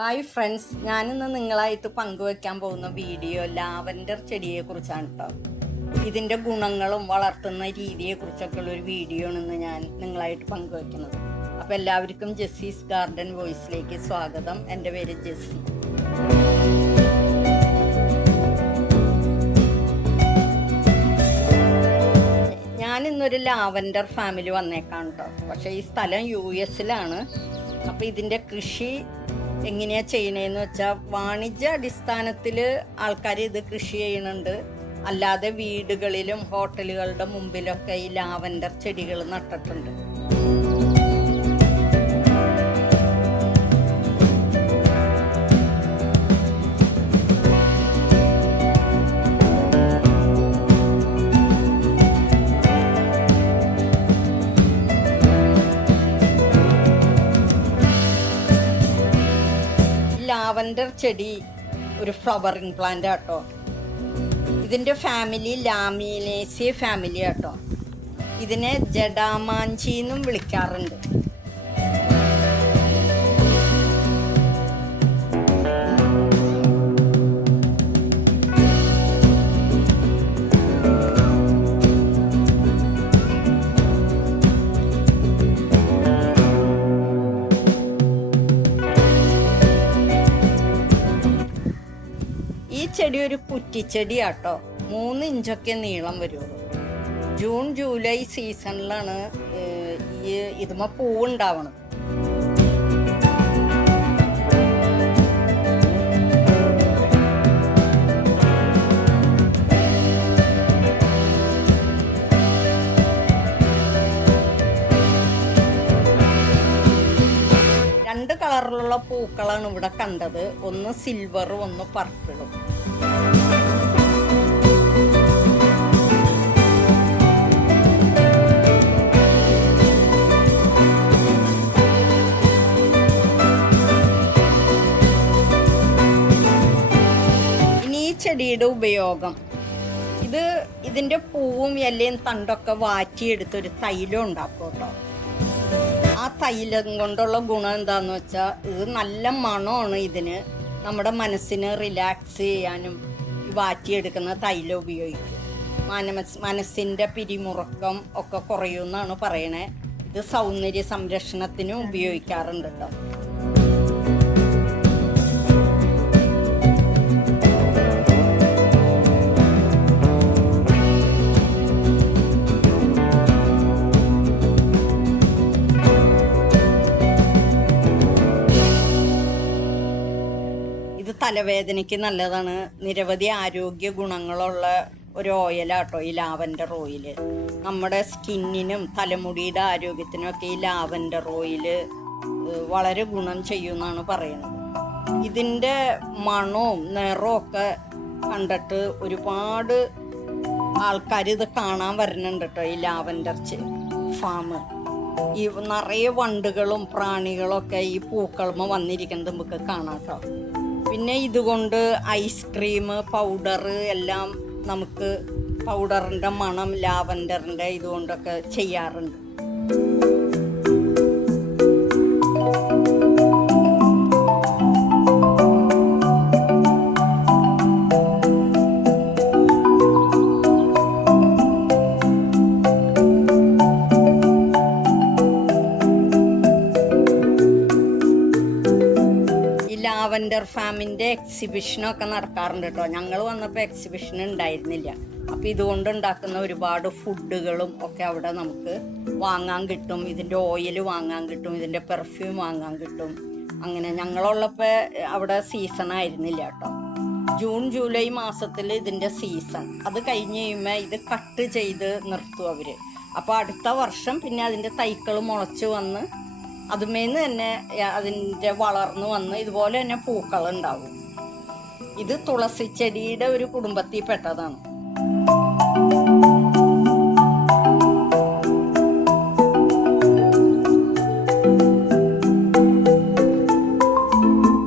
Hi friends, ഞാനിന്ന് നിങ്ങളായിട്ട് പങ്കുവെക്കാൻ പോകുന്ന വീഡിയോ ലാവൻഡർ ചെടിയെക്കുറിച്ചാണ് കേട്ടോ. ഇതിൻ്റെ ഗുണങ്ങളും വളർത്തുന്ന രീതിയെക്കുറിച്ചൊക്കെയുള്ള ഒരു വീഡിയോ ആണ് ഇന്ന് ഞാൻ നിങ്ങളായിട്ട് പങ്കുവെക്കുന്നത്. അപ്പോൾ എല്ലാവർക്കും ജെസ്സിസ് ഗാർഡൻ വോയിസിലേക്ക് സ്വാഗതം. എൻ്റെ പേര് ജെസ്സി. ഞാനിന്നൊരു ലാവൻഡർ ഫാമിലി വന്നേക്കാം കേട്ടോ. പക്ഷേ ഈ സ്ഥലം US-ലാണ്. അപ്പോൾ ഇതിൻ്റെ കൃഷി എങ്ങനെയാണ് ചെയ്യണതെന്ന് വെച്ചാൽ വാണിജ്യ അടിസ്ഥാനത്തിൽ ആൾക്കാർ ഇത് കൃഷി ചെയ്യുന്നുണ്ട്. അല്ലാതെ വീടുകളിലും ഹോട്ടലുകളുടെ മുമ്പിലൊക്കെ ഈ ലാവൻഡർ ചെടികൾ നട്ടിട്ടുണ്ട്. ലാവൻഡർ ചെടി ഒരു ഫ്ലവറിങ് പ്ലാന്റ് ആട്ടോ. ഇതിൻ്റെ ഫാമിലി ലാമിനേസിയ ഫാമിലി ആട്ടോ. ഇതിനെ ജഡാമാഞ്ചി എന്നും വിളിക്കാറുണ്ട്. ഈ ചെടി ഒരു കുറ്റിച്ചെടിയാട്ടോ. 3 ഇഞ്ചൊക്കെ നീളം വരുള്ളൂ. ജൂൺ ജൂലൈ സീസണിലാണ് ഇതുമ്മ പൂവുണ്ടാവണത്. രണ്ട് കളറിലുള്ള പൂക്കളാണ് ഇവിടെ കണ്ടത്. ഒന്ന് സിൽവറും ഒന്ന് പർപ്പിളും. ഇനി ഈ ചെടിയുടെ ഉപയോഗം, ഇതിൻ്റെ പൂവും ഇലയും തണ്ടൊക്കെ വാറ്റിയെടുത്തൊരു തൈലം ഉണ്ടാക്കും കേട്ടോ. ആ തൈലം കൊണ്ടുള്ള ഗുണം എന്താണെന്ന് വെച്ചാൽ ഇത് നല്ല മണമാണ്. ഇതിന് നമ്മുടെ മനസ്സിന് റിലാക്സ് ചെയ്യാനും ഈ വാറ്റിയെടുക്കുന്ന തൈലം ഉപയോഗിക്കും. മനസ്സിൻ്റെ പിരിമുറുക്കം ഒക്കെ കുറയുമെന്നാണ് പറയണേ. ഇത് സൗന്ദര്യ സംരക്ഷണത്തിനും ഉപയോഗിക്കാറുണ്ട് കേട്ടോ. തലവേദനയ്ക്ക് നല്ലതാണ്. നിരവധി ആരോഗ്യ ഗുണങ്ങളുള്ള ഒരു ഓയിലാട്ടോ ഈ ലാവൻഡർ ഓയിൽ. നമ്മുടെ സ്കിന്നിനും തലമുടിയുടെ ആരോഗ്യത്തിനൊക്കെ ഈ ലാവൻഡർ ഓയിൽ വളരെ ഗുണം ചെയ്യുമെന്നാണ് പറയുന്നത്. ഇതിൻ്റെ മണവും നിറവും ഒക്കെ കണ്ടിട്ട് ഒരുപാട് ആൾക്കാർ ഇത് കാണാൻ വരുന്നുണ്ട് കേട്ടോ. ഈ ലാവൻഡർ ഫാം ഈ നിറയെ വണ്ടുകളും പ്രാണികളൊക്കെ ഈ പൂക്കളുമ വന്നിരിക്കുന്നത് നമുക്ക് കാണാം കേട്ടോ. പിന്നെ ഇതുകൊണ്ട് ഐസ്ക്രീം, പൗഡർ എല്ലാം നമുക്ക് പൗഡറിൻ്റെ മണം ലാവൻഡറിൻ്റെ ഇതുകൊണ്ടൊക്കെ ചെയ്യാറുണ്ട്. ലാവൻഡർ ഫാമിൻ്റെ എക്സിബിഷനൊക്കെ നടക്കാറുണ്ട് കേട്ടോ. ഞങ്ങൾ വന്നപ്പോൾ എക്സിബിഷൻ ഉണ്ടായിരുന്നില്ല. അപ്പോൾ ഇതുകൊണ്ട് ഉണ്ടാക്കുന്ന ഒരുപാട് ഫുഡുകളും ഒക്കെ അവിടെ നമുക്ക് വാങ്ങാൻ കിട്ടും. ഇതിൻ്റെ ഓയിൽ വാങ്ങാൻ കിട്ടും, ഇതിൻ്റെ പെർഫ്യൂം വാങ്ങാൻ കിട്ടും. അങ്ങനെ ഞങ്ങളുള്ളപ്പോൾ അവിടെ സീസൺ ആയിരുന്നില്ല കേട്ടോ. ജൂൺ ജൂലൈ മാസത്തിൽ ഇതിൻ്റെ സീസൺ. അത് കഴിഞ്ഞ് കഴിയുമ്പോൾ ഇത് കട്ട് ചെയ്ത് നിർത്തും അവർ. അപ്പോൾ അടുത്ത വർഷം പിന്നെ അതിൻ്റെ തൈകൾ മുളച്ച് വന്ന് അതുമേന്ന് തന്നെ അതിൻ്റെ വളർന്നു വന്ന് ഇതുപോലെ തന്നെ പൂക്കളുണ്ടാവും. ഇത് തുളസി ചെടിയുടെ ഒരു കുടുംബത്തിൽ പെട്ടതാണ്.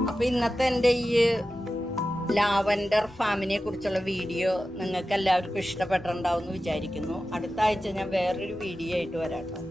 അപ്പോൾ ഇന്നത്തെ എൻ്റെ ഈ ലാവൻഡർ ഫാമിനെ കുറിച്ചുള്ള വീഡിയോ നിങ്ങൾക്ക് എല്ലാവർക്കും ഇഷ്ടപ്പെട്ടിട്ടുണ്ടാവും എന്ന് വിചാരിക്കുന്നു. അടുത്ത ആഴ്ച ഞാൻ വേറൊരു വീഡിയോ ആയിട്ട് വരാം കേട്ടോ.